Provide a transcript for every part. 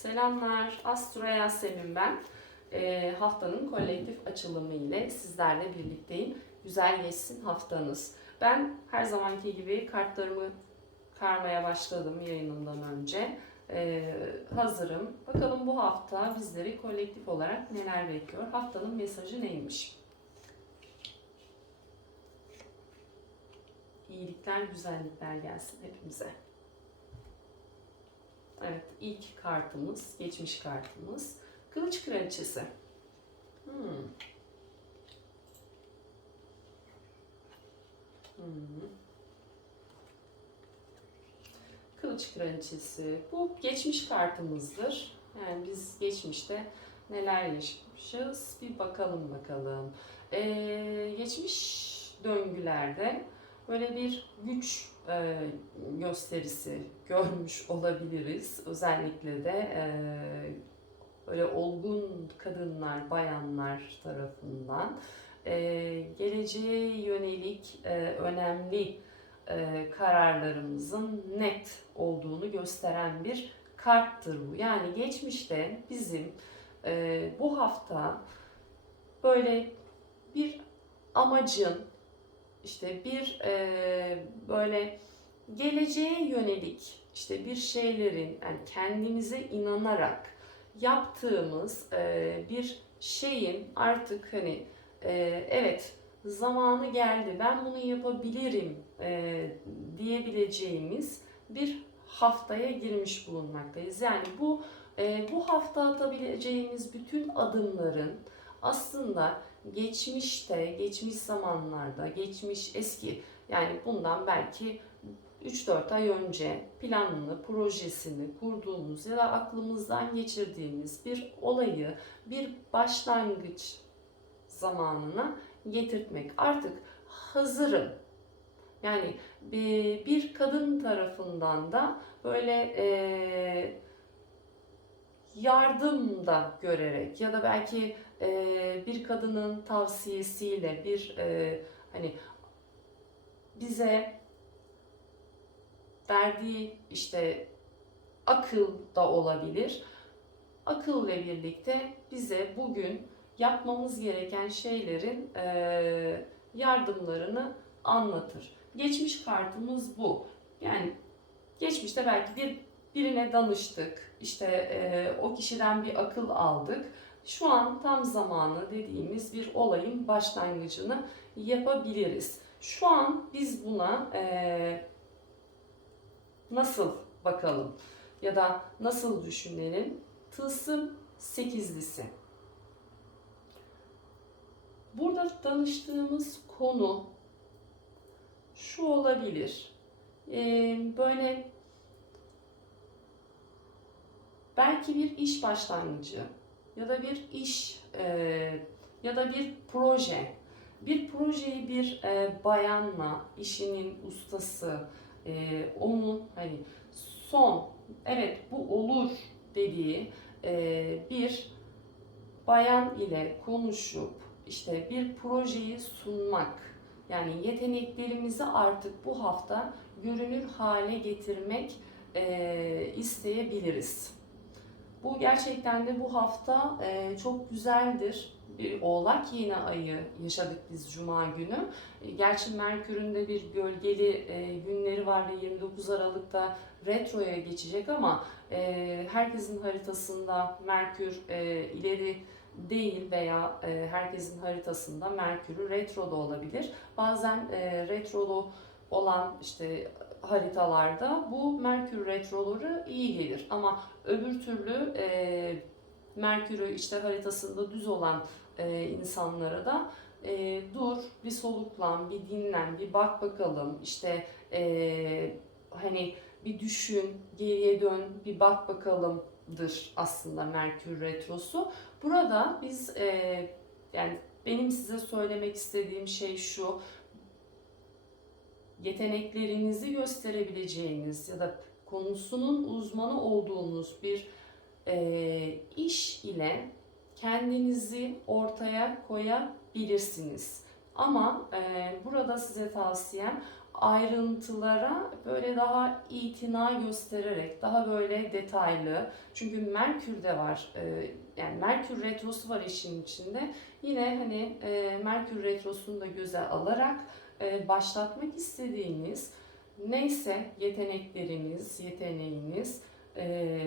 Selamlar, Astro Yasemin ben. Ee, haftanın kolektif açılımı ile sizlerle birlikteyim. Güzel geçsin haftanız. Ben her zamanki gibi kartlarımı karmaya başladım yayınımdan önce. Ee, hazırım. Bakalım bu hafta bizleri kolektif olarak neler bekliyor? Haftanın mesajı neymiş? İyilikler, güzellikler gelsin hepimize. Evet, ilk kartımız, geçmiş kartımız. Kılıç Kraliçesi. Hmm. Hmm. Kılıç Kraliçesi. Bu geçmiş kartımızdır. Yani biz geçmişte neler yaşamışız bir bakalım bakalım. Ee, geçmiş döngülerde böyle bir güç e, gösterisi görmüş olabiliriz. Özellikle de e, böyle olgun kadınlar, bayanlar tarafından e, geleceğe yönelik e, önemli e, kararlarımızın net olduğunu gösteren bir karttır bu. Yani geçmişte bizim e, bu hafta böyle bir amacın işte bir e, böyle geleceğe yönelik işte bir şeylerin yani kendimize inanarak yaptığımız e, bir şeyin artık hani e, evet zamanı geldi ben bunu yapabilirim e, diyebileceğimiz bir haftaya girmiş bulunmaktayız. Yani bu e, bu hafta atabileceğimiz bütün adımların aslında geçmişte, geçmiş zamanlarda, geçmiş eski yani bundan belki 3-4 ay önce planını, projesini kurduğumuz ya da aklımızdan geçirdiğimiz bir olayı bir başlangıç zamanına getirtmek. Artık hazırım. Yani bir, bir kadın tarafından da böyle e, yardım da görerek ya da belki e, bir kadının tavsiyesiyle bir e, hani bize verdiği işte akıl da olabilir. Akılla birlikte bize bugün yapmamız gereken şeylerin e, yardımlarını anlatır. Geçmiş kartımız bu. Yani geçmişte belki bir birine danıştık. İşte e, o kişiden bir akıl aldık. Şu an tam zamanı dediğimiz bir olayın başlangıcını yapabiliriz. Şu an biz buna e, nasıl bakalım ya da nasıl düşünelim? Tılsım sekizlisi. Burada danıştığımız konu şu olabilir. Ee, böyle belki bir iş başlangıcı ya da bir iş e, ya da bir proje. Bir projeyi bir e, bayanla, işinin ustası, e, onun hani son evet bu olur dediği e, bir bayan ile konuşup işte bir projeyi sunmak yani yeteneklerimizi artık bu hafta görünür hale getirmek e, isteyebiliriz. Bu gerçekten de bu hafta e, çok güzeldir. Bir oğlak yeni ayı yaşadık biz Cuma günü. E, gerçi Merkür'ün de bir gölgeli e, günleri var ve 29 Aralık'ta retroya geçecek ama e, herkesin haritasında Merkür e, ileri değil veya e, herkesin haritasında Merkür'ü retroda olabilir. Bazen e, retrolu olan işte haritalarda bu Merkür retroları iyi gelir ama öbür türlü e, Merkür'ü işte haritasında düz olan e, insanlara da e, dur, bir soluklan, bir dinlen, bir bak bakalım işte e, hani bir düşün, geriye dön, bir bak bakalımdır aslında Merkür retrosu. Burada biz e, yani benim size söylemek istediğim şey şu yeteneklerinizi gösterebileceğiniz ya da konusunun uzmanı olduğunuz bir e, iş ile kendinizi ortaya koyabilirsiniz. Ama e, burada size tavsiyem ayrıntılara böyle daha itina göstererek, daha böyle detaylı. Çünkü Merkür de var, e, yani Merkür retrosu var işin içinde. Yine hani e, Merkür retrosunu da göze alarak başlatmak istediğiniz neyse yetenekleriniz, yeteneğiniz, e,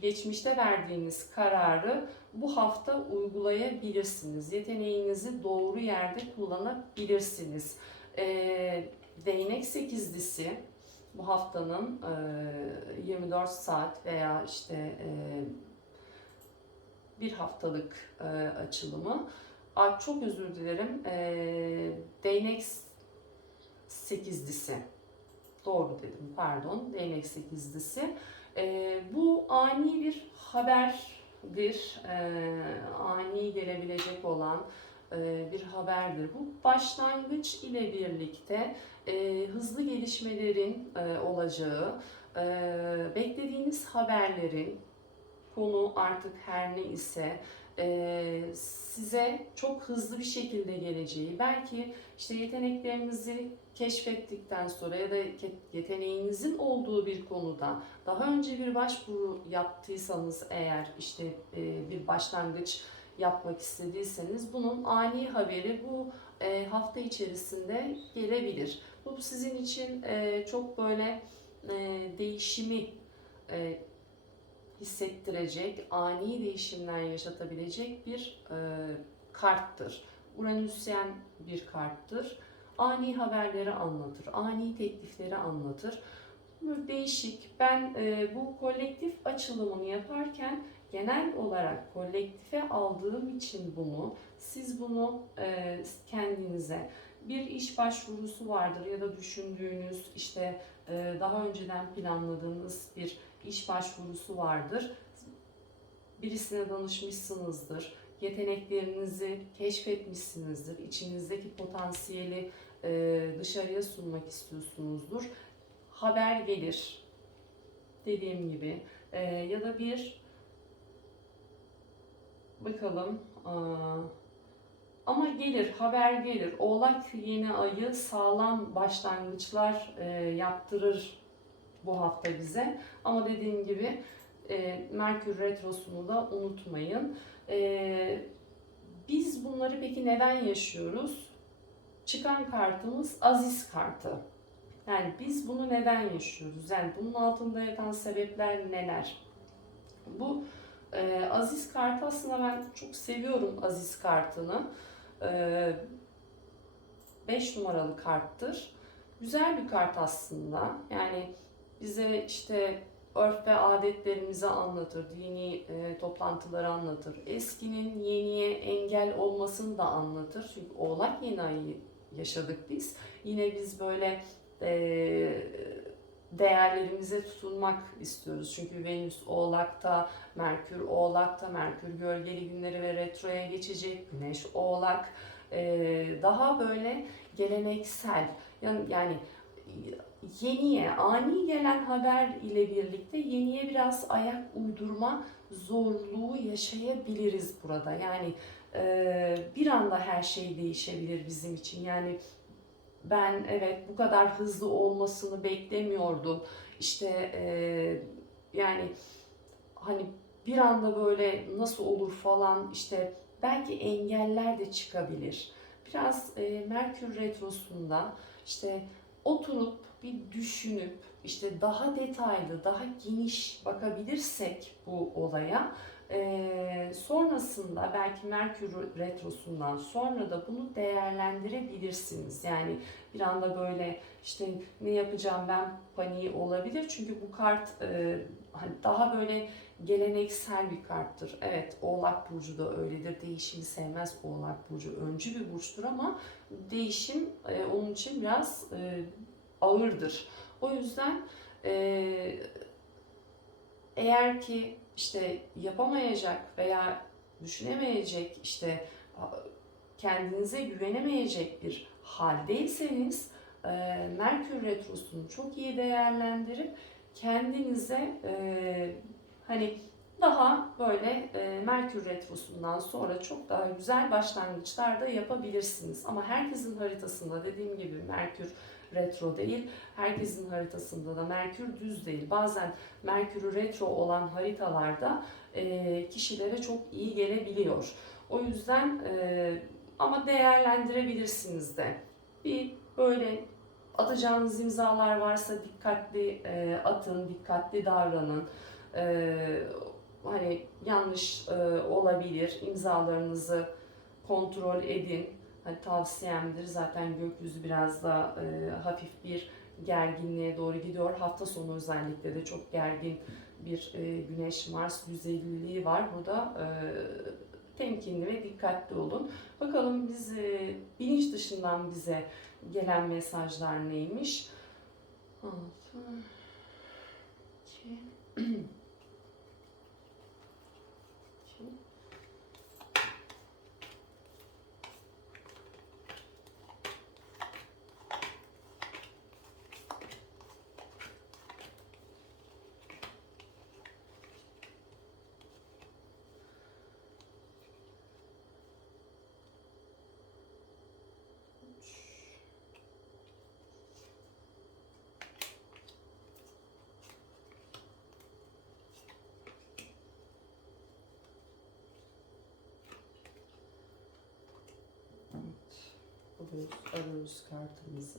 geçmişte verdiğiniz kararı bu hafta uygulayabilirsiniz. Yeteneğinizi doğru yerde kullanabilirsiniz. E, değnek sekizlisi bu haftanın e, 24 saat veya işte e, bir haftalık e, açılımı. Aa, çok özür dilerim. E, değnek sekizlisi. Doğru dedim pardon. Değnek sekizlisi. E, bu ani bir haberdir. E, ani gelebilecek olan e, bir haberdir. Bu başlangıç ile birlikte e, hızlı gelişmelerin e, olacağı, e, beklediğiniz haberlerin konu artık her ne ise e, size çok hızlı bir şekilde geleceği, belki işte yeteneklerinizi keşfettikten sonra ya da yeteneğinizin olduğu bir konuda daha önce bir başvuru yaptıysanız eğer işte e, bir başlangıç yapmak istediyseniz bunun ani haberi bu e, hafta içerisinde gelebilir. Bu sizin için e, çok böyle değişimi hissettirecek, ani değişimler yaşatabilecek bir e, karttır. Uranüsyen bir karttır. Ani haberleri anlatır, ani teklifleri anlatır. Değişik. Ben e, bu kolektif açılımını yaparken genel olarak kolektife aldığım için bunu, siz bunu e, kendinize bir iş başvurusu vardır ya da düşündüğünüz işte e, daha önceden planladığınız bir iş başvurusu vardır. Birisine danışmışsınızdır. Yeteneklerinizi keşfetmişsinizdir. İçinizdeki potansiyeli e, dışarıya sunmak istiyorsunuzdur. Haber gelir. Dediğim gibi. E, ya da bir bakalım ama gelir, haber gelir. Oğlak yeni ayı sağlam başlangıçlar e, yaptırır bu hafta bize. Ama dediğim gibi e, Merkür Retrosu'nu da unutmayın. E, biz bunları peki neden yaşıyoruz? Çıkan kartımız Aziz kartı. Yani biz bunu neden yaşıyoruz? Yani bunun altında yatan sebepler neler? Bu e, Aziz kartı aslında ben çok seviyorum Aziz kartını. 5 e, numaralı karttır. Güzel bir kart aslında. Yani bize işte örf ve adetlerimizi anlatır, dini e, toplantıları anlatır. Eskinin yeniye engel olmasını da anlatır. Çünkü Oğlak yeni ayı yaşadık biz. Yine biz böyle e, değerlerimize tutunmak istiyoruz. Çünkü Venüs Oğlak'ta, Merkür Oğlak'ta, Merkür gölgeli günleri ve retroya geçecek, Güneş Oğlak. E, daha böyle geleneksel yani, yani yeniye, ani gelen haber ile birlikte yeniye biraz ayak uydurma zorluğu yaşayabiliriz burada. Yani e, bir anda her şey değişebilir bizim için. Yani ben evet bu kadar hızlı olmasını beklemiyordum. İşte e, yani hani bir anda böyle nasıl olur falan işte belki engeller de çıkabilir. Biraz e, Merkür Retrosu'nda işte oturup bir düşünüp işte daha detaylı, daha geniş bakabilirsek bu olaya e, sonrasında belki Merkür Retrosu'ndan sonra da bunu değerlendirebilirsiniz. Yani bir anda böyle işte ne yapacağım ben paniği olabilir. Çünkü bu kart e, daha böyle geleneksel bir karttır. Evet Oğlak Burcu da öyledir. Değişimi sevmez Oğlak Burcu. Öncü bir burçtur ama değişim e, onun için biraz e, ağırdır. O yüzden e, eğer ki işte yapamayacak veya düşünemeyecek işte kendinize güvenemeyecek bir haldeyseniz e, Merkür Retrosu'nu çok iyi değerlendirip kendinize e, hani daha böyle e, Merkür Retrosu'ndan sonra çok daha güzel başlangıçlar da yapabilirsiniz. Ama herkesin haritasında dediğim gibi Merkür retro değil. Herkesin haritasında da Merkür düz değil. Bazen Merkür'ü retro olan haritalarda e, kişilere çok iyi gelebiliyor. O yüzden e, ama değerlendirebilirsiniz de. Bir böyle atacağınız imzalar varsa dikkatli e, atın, dikkatli davranın. E, hani yanlış e, olabilir. İmzalarınızı kontrol edin. Hani tavsiyemdir. Zaten gökyüzü biraz da e, hafif bir gerginliğe doğru gidiyor. Hafta sonu özellikle de çok gergin bir e, güneş Mars 150'liği var. Burada e, temkinli ve dikkatli olun. Bakalım biz e, bilinç dışından bize gelen mesajlar neymiş? 6 2 Alıyoruz, alıyoruz kartımızı.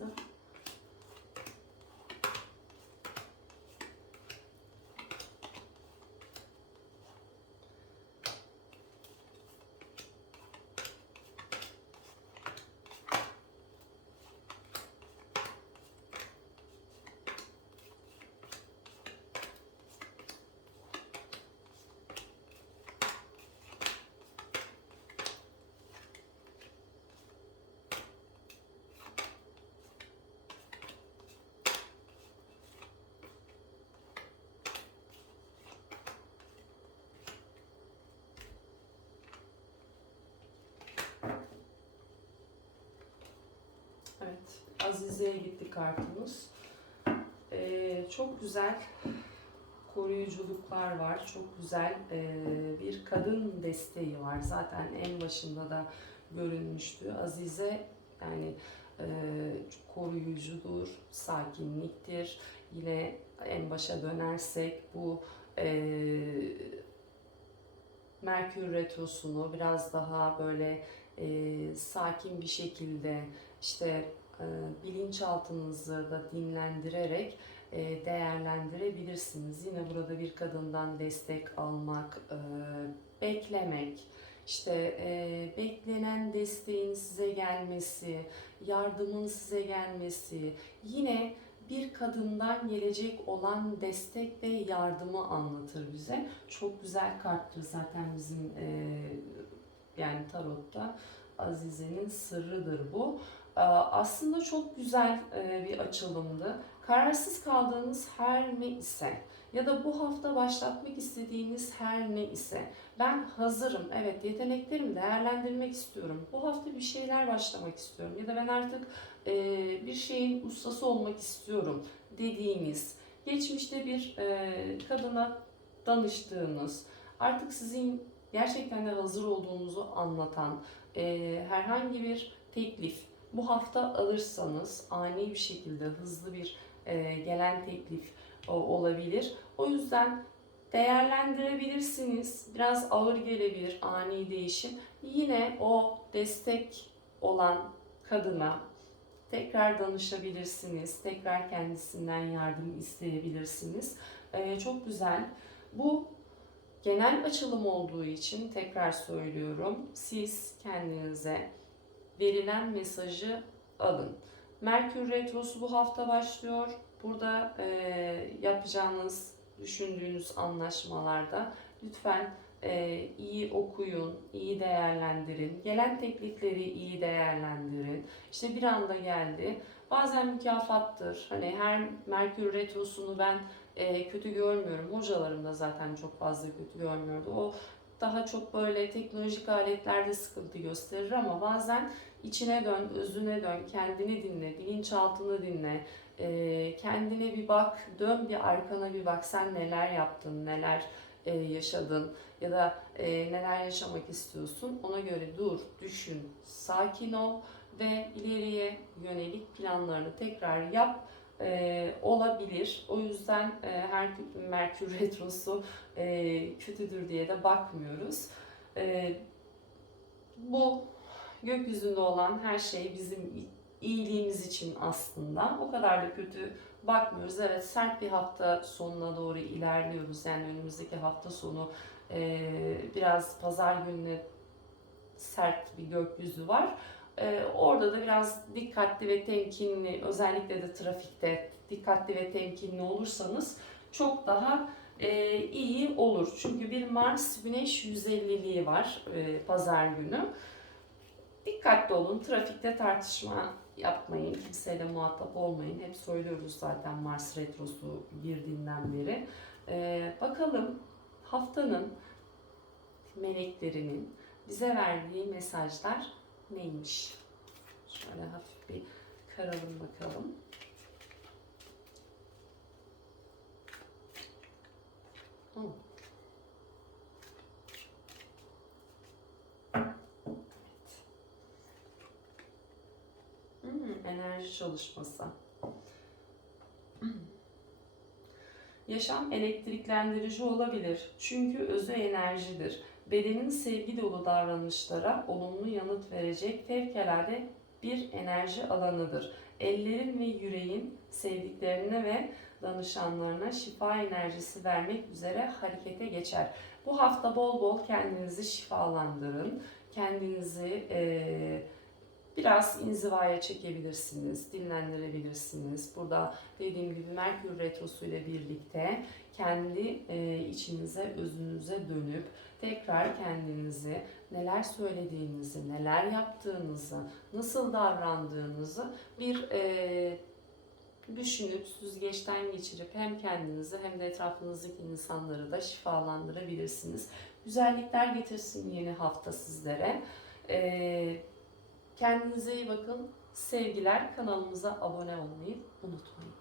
Evet, Azize'ye gitti kartımız. Ee, çok güzel koruyuculuklar var. Çok güzel ee, bir kadın desteği var. Zaten en başında da görünmüştü. Azize yani e, koruyucudur, sakinliktir. Yine en başa dönersek bu e, Merkür Retrosu'nu biraz daha böyle e, sakin bir şekilde işte e, bilinçaltınızı da dinlendirerek e, değerlendirebilirsiniz. Yine burada bir kadından destek almak, e, beklemek, işte e, beklenen desteğin size gelmesi, yardımın size gelmesi, yine bir kadından gelecek olan destek ve yardımı anlatır bize. Çok güzel karttır zaten bizim e, yani tarotta Azize'nin sırrıdır bu. Ee, Aslında çok güzel e, bir açılımdı. Kararsız kaldığınız her ne ise ya da bu hafta başlatmak istediğiniz her ne ise ben hazırım, evet yeteneklerimi değerlendirmek istiyorum. Bu hafta bir şeyler başlamak istiyorum ya da ben artık e, bir şeyin ustası olmak istiyorum dediğiniz, geçmişte bir e, kadına danıştığınız, artık sizin gerçekten de hazır olduğunuzu anlatan herhangi bir teklif bu hafta alırsanız ani bir şekilde hızlı bir e, gelen teklif o, olabilir. O yüzden değerlendirebilirsiniz. Biraz ağır gelebilir ani değişim. Yine o destek olan kadına tekrar danışabilirsiniz. Tekrar kendisinden yardım isteyebilirsiniz. E, çok güzel. Bu genel açılım olduğu için tekrar söylüyorum. Siz kendinize verilen mesajı alın. Merkür Retrosu bu hafta başlıyor. Burada e, yapacağınız, düşündüğünüz anlaşmalarda lütfen e, iyi okuyun, iyi değerlendirin. Gelen teklifleri iyi değerlendirin. İşte bir anda geldi. Bazen mükafattır. Hani her Merkür Retrosu'nu ben e, kötü görmüyorum. Hocalarım da zaten çok fazla kötü görmüyordu. O daha çok böyle teknolojik aletlerde sıkıntı gösterir ama bazen içine dön, özüne dön, kendini dinle, bilinçaltını dinle, e, kendine bir bak, dön bir arkana bir bak, sen neler yaptın, neler e, yaşadın ya da e, neler yaşamak istiyorsun. Ona göre dur, düşün, sakin ol ve ileriye yönelik planlarını tekrar yap e, olabilir. O yüzden e, her Merkür Retrosu e, kötüdür diye de bakmıyoruz. E, bu gökyüzünde olan her şey bizim iyiliğimiz için aslında. O kadar da kötü bakmıyoruz. Evet sert bir hafta sonuna doğru ilerliyoruz. Yani önümüzdeki hafta sonu e, biraz pazar gününe sert bir gökyüzü var. E, orada da biraz dikkatli ve temkinli özellikle de trafikte dikkatli ve temkinli olursanız çok daha e, iyi olur. Çünkü bir Mars Güneş 150'liği var e, pazar günü. Dikkatli olun. Trafikte tartışma yapmayın. Kimseyle muhatap olmayın. Hep söylüyoruz zaten Mars Retrosu girdiğinden beri. E, bakalım haftanın meleklerinin bize verdiği mesajlar neymiş? Şöyle hafif bir karalım bakalım. Hmm. Hmm, enerji çalışması. Yaşam elektriklendirici olabilir. Çünkü özü enerjidir. Bedenin sevgi dolu davranışlara olumlu yanıt verecek fevkalade bir enerji alanıdır. Ellerin ve yüreğin sevdiklerine ve danışanlarına şifa enerjisi vermek üzere harekete geçer. Bu hafta bol bol kendinizi şifalandırın. Kendinizi eee biraz inzivaya çekebilirsiniz, dinlendirebilirsiniz. Burada dediğim gibi Merkür Retrosu ile birlikte kendi e, içinize, özünüze dönüp tekrar kendinizi, neler söylediğinizi, neler yaptığınızı, nasıl davrandığınızı bir e, düşünüp süzgeçten geçirip hem kendinizi hem de etrafınızdaki insanları da şifalandırabilirsiniz. Güzellikler getirsin yeni hafta sizlere. Ee, kendinize iyi bakın. Sevgiler. Kanalımıza abone olmayı unutmayın.